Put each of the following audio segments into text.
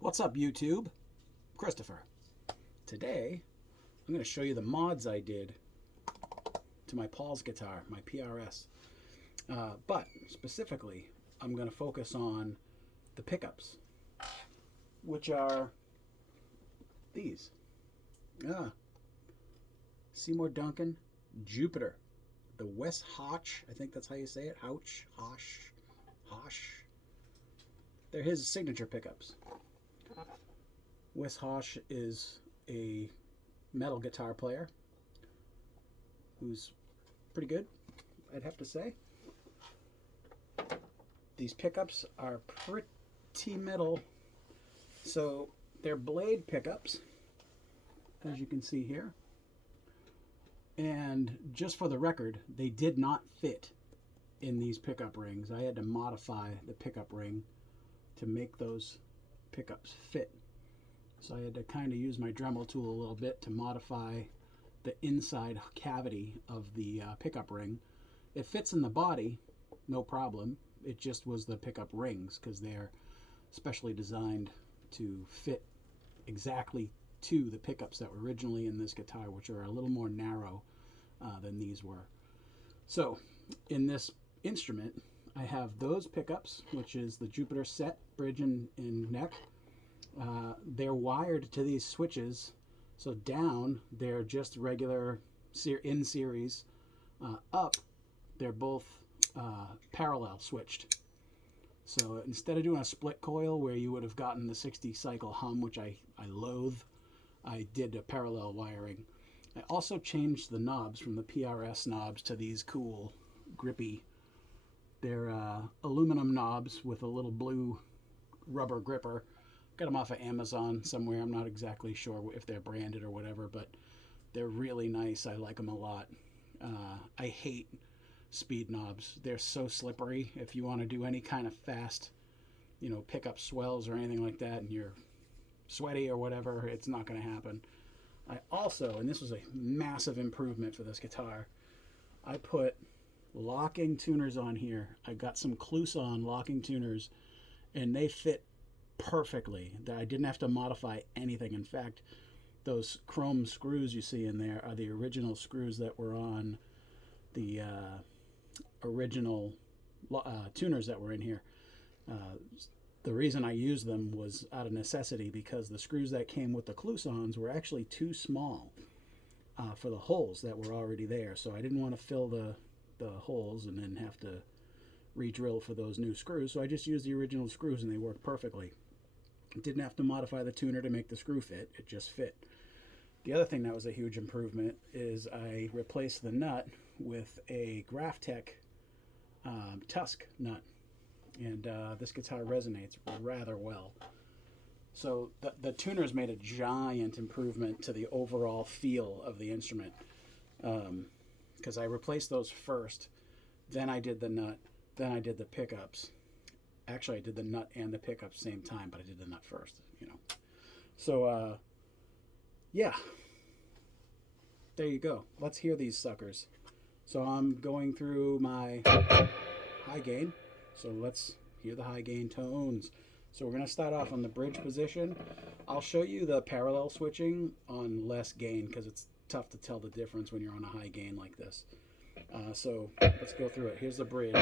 What's up, YouTube? Christopher. Today, I'm going to show you the mods I did to my Paul's guitar, my PRS. But specifically, I'm going to focus on the pickups, which are these. Seymour Duncan Jupiter. The Wes Hauch, I think that's how you say it. Hauch. They're his signature pickups. Wes Hauch is a metal guitar player who's pretty good, I'd have to say. These pickups are pretty metal. So they're blade pickups, as you can see here. And just for the record, they did not fit in these pickup rings. I had to modify the pickup ring to make those pickups fit. So I had to kind of use my Dremel tool a little bit to modify the inside cavity of the pickup ring. It fits in the body, no problem. It just was the pickup rings because they're specially designed to fit exactly to the pickups that were originally in this guitar, which are a little more narrow than these were. So in this instrument, I have those pickups, which is the Jupiter set, bridge and neck. They're wired to these switches. So down, they're just regular in series. Up, they're both parallel switched. So instead of doing a split coil where you would have gotten the 60 cycle hum, which I loathe, I did a parallel wiring. I also changed the knobs from the PRS knobs to these cool, grippy. They're aluminum knobs with a little blue rubber gripper. Got them off of Amazon somewhere. I'm not exactly sure if they're branded or whatever, but they're really nice. I like them a lot. I hate speed knobs. They're so slippery. If you want to do any kind of fast, pick up swells or anything like that, and you're sweaty or whatever, it's not going to happen. I also, and this was a massive improvement for this guitar, I put locking tuners on here. I got some Cluson locking tuners, and they fit perfectly. I didn't have to modify anything. In fact, those chrome screws you see in there are the original screws that were on the original tuners that were in here. The reason I used them was out of necessity because the screws that came with the Clusons were actually too small for the holes that were already there. So I didn't want to fill the holes and then have to re-drill for those new screws. So I just used the original screws and they worked perfectly. Didn't have to modify the tuner to make the screw fit. It just fit. The other thing that was a huge improvement is I replaced the nut with a Graphtec Tusk nut. And this guitar resonates rather well. So the tuners made a giant improvement to the overall feel of the instrument. Because I replaced those first, then I did the nut, then I did the pickups. Actually, I did the nut and the pickups same time, but I did the nut first, So, yeah. There you go. Let's hear these suckers. So I'm going through my high gain. So let's hear the high gain tones. So we're going to start off on the bridge position. I'll show you the parallel switching on less gain because it's tough to tell the difference when you're on a high gain like this. So let's go through it. Here's the bridge.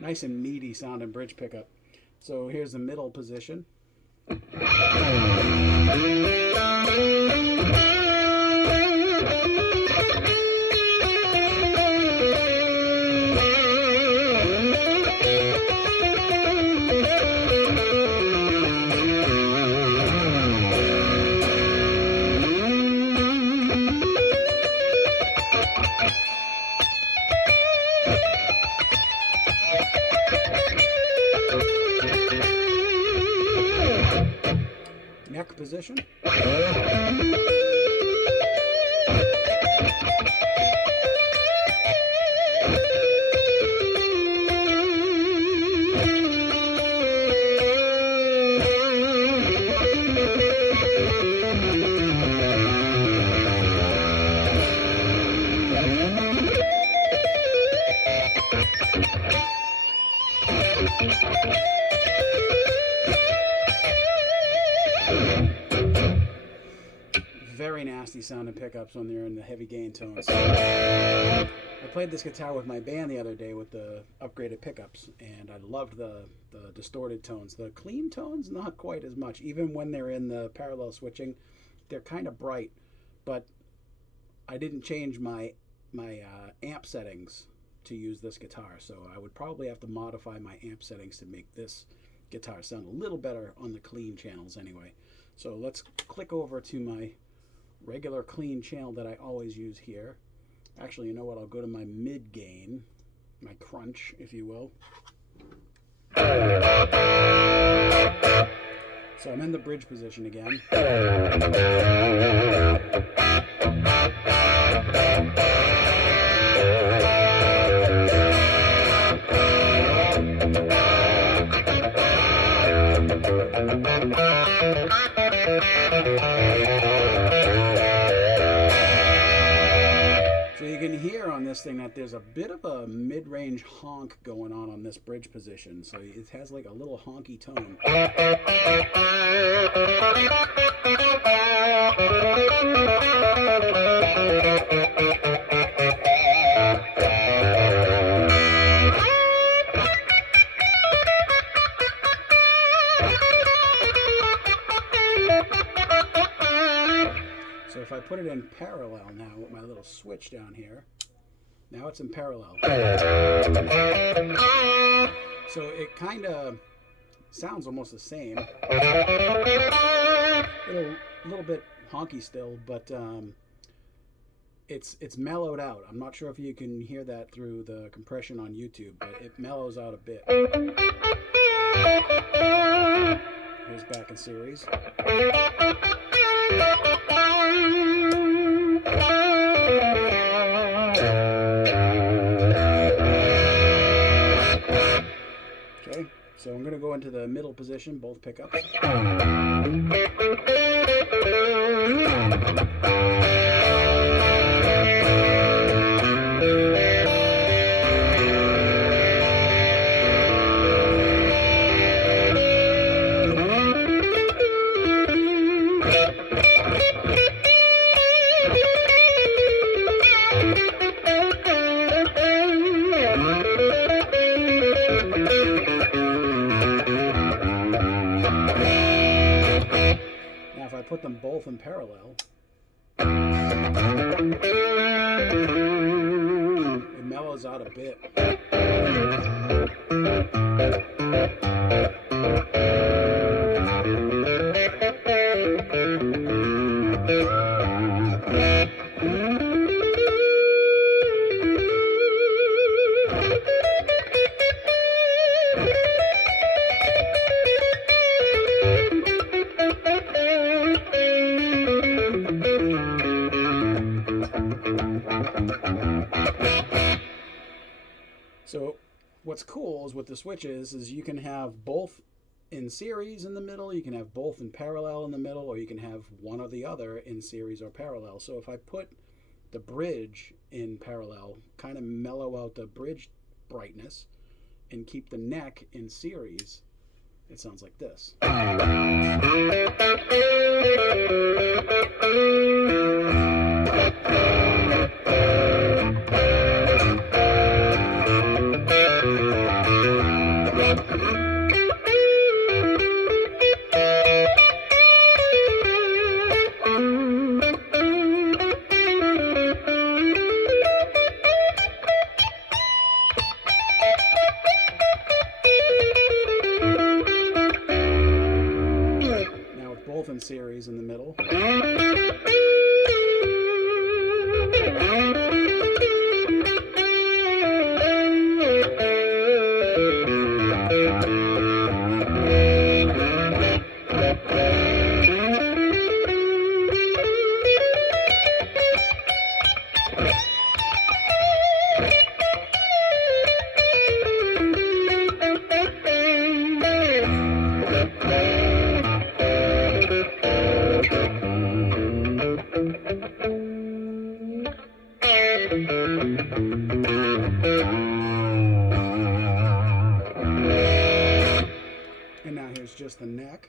Nice and meaty sounding bridge pickup. So here's the middle position. Neck position. Very nasty sounding pickups when they're in the heavy gain tones. I played this guitar with my band the other day with the upgraded pickups, and I loved the distorted tones. The clean tones, not quite as much. Even when they're in the parallel switching, they're kind of bright, but I didn't change my amp settings to use this guitar, so I would probably have to modify my amp settings to make this guitar sound a little better on the clean channels anyway. So let's click over to my regular clean channel that I always use here. Actually, you know what? I'll go to my mid gain, my crunch, if you will. So I'm in the bridge position again. So you can hear on this thing that there's a bit of a mid-range honk going on this bridge position. So it has like a little honky tone. So if I put it in parallel now with my little switch down here, now it's in parallel. So it kind of sounds almost the same. A little bit honky still, but it's mellowed out. I'm not sure if you can hear that through the compression on YouTube, but it mellows out a bit. Here's back in series. Okay, so I'm going to go into the middle position, both pickups. Now if I put them both in parallel, it mellows out a bit. So what's cool is with the switches is you can have both in series in the middle, you can have both in parallel in the middle, or you can have one or the other in series or parallel. So if I put the bridge in parallel, kind of mellow out the bridge brightness, and keep the neck in series, it sounds like this. Both in series in the middle. And now here's just the neck.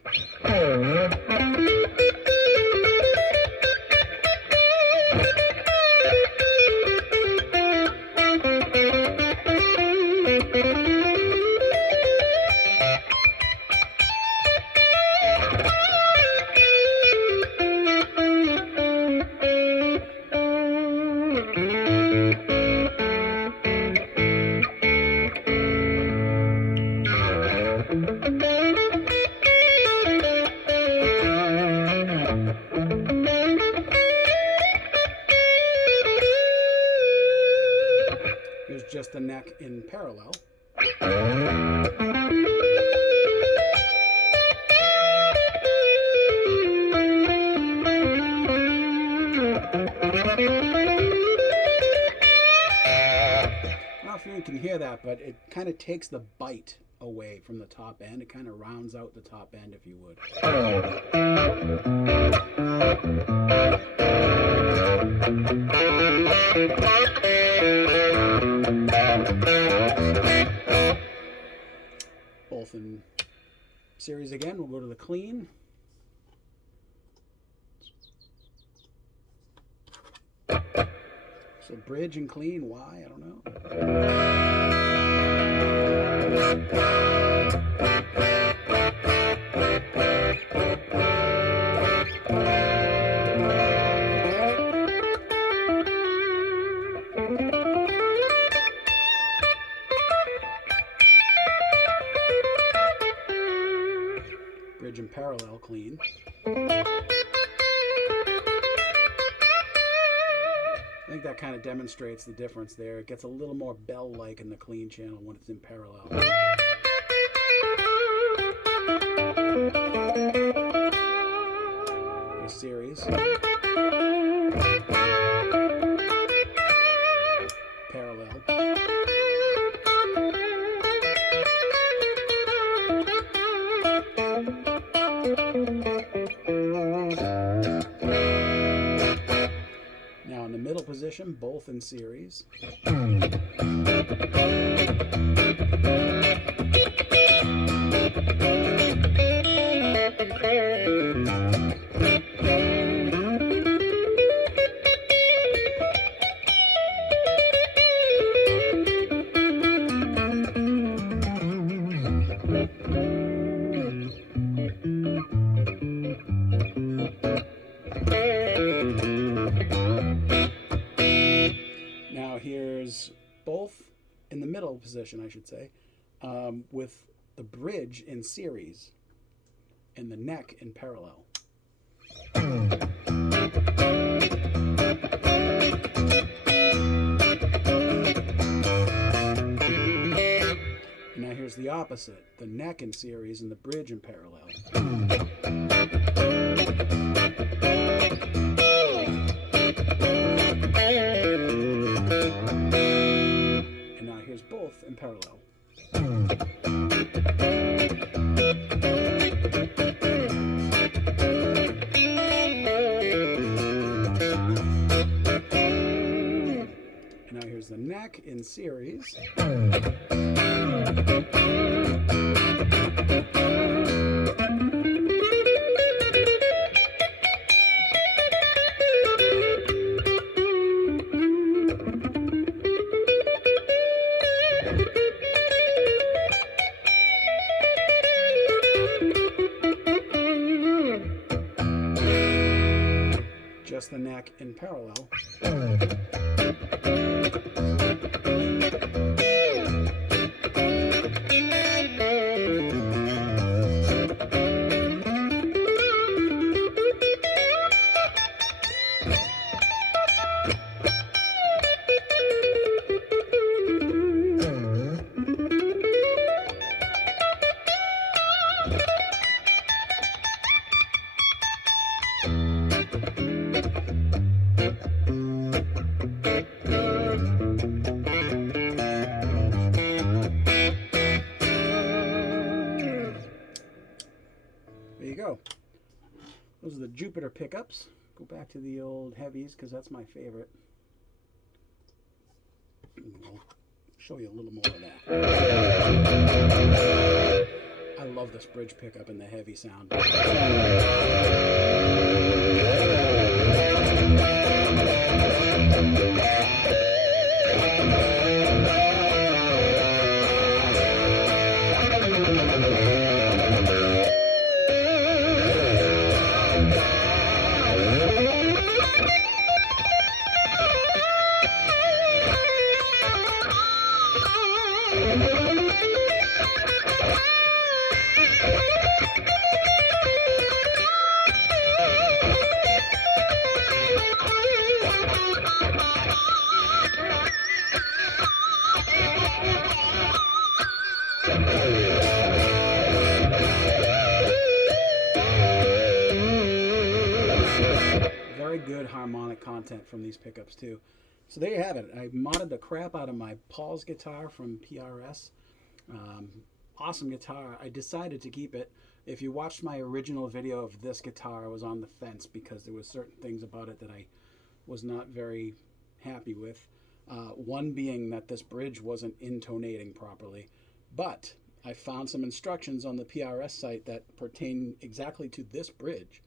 Here's just the neck in parallel. I don't know if you can hear that, but it kind of takes the bite away from the top end. It kind of rounds out the top end, if you would. Both in series again. We'll go to the clean. So bridge and clean, why? I don't know. Bridge and parallel clean. I think that kind of demonstrates the difference there. It gets a little more bell-like in the clean channel when it's in parallel. Here's series. Parallel. Now in the middle position, both in series. Now here's both in the middle position, I should say, with the bridge in series and the neck in parallel. And now here's the opposite, the neck in series and the bridge in parallel. And now here's both in the neck in series. Just the neck in parallel. There you go. Those are the Jupiter pickups. Go back to the old heavies because that's my favorite. I'll show you a little more of that. I love this bridge pickup and the heavy sound. Very good harmonic content from these pickups too. So there you have it. I modded the crap out of my Paul's guitar from PRS. Awesome guitar. I decided to keep it. If you watched my original video of this guitar, I was on the fence because there was certain things about it that I was not very happy with. One being that this bridge wasn't intonating properly. But I found some instructions on the PRS site that pertain exactly to this bridge,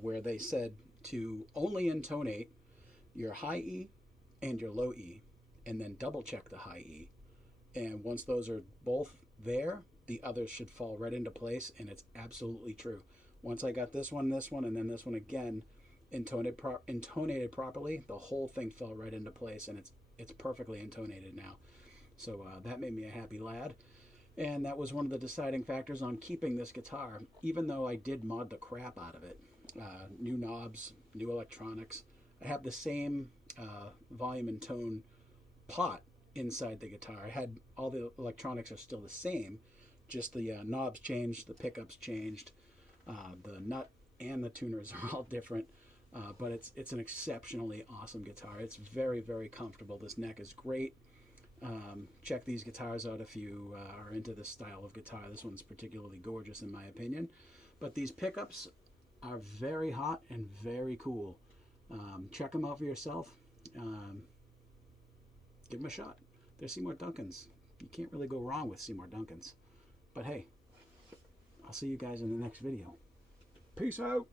where they said to only intonate your high E and your low E, and then double check the high E. And once those are both there, the others should fall right into place, and it's absolutely true. Once I got this one, and then this one again intonated properly, the whole thing fell right into place, and it's perfectly intonated now. So that made me a happy lad. And that was one of the deciding factors on keeping this guitar, even though I did mod the crap out of it. New knobs, new electronics. I have the same volume and tone pot inside the guitar. I had all the electronics are still the same, just the knobs changed, the pickups changed, the nut and the tuners are all different. But it's an exceptionally awesome guitar. It's very, very comfortable. This neck is great. Check these guitars out if you are into this style of guitar. This one's particularly gorgeous in my opinion. But these pickups are very hot and very cool. Check them out for yourself. Give them a shot. They're Seymour Duncans. You can't really go wrong with Seymour Duncans. But hey, I'll see you guys in the next video. Peace out.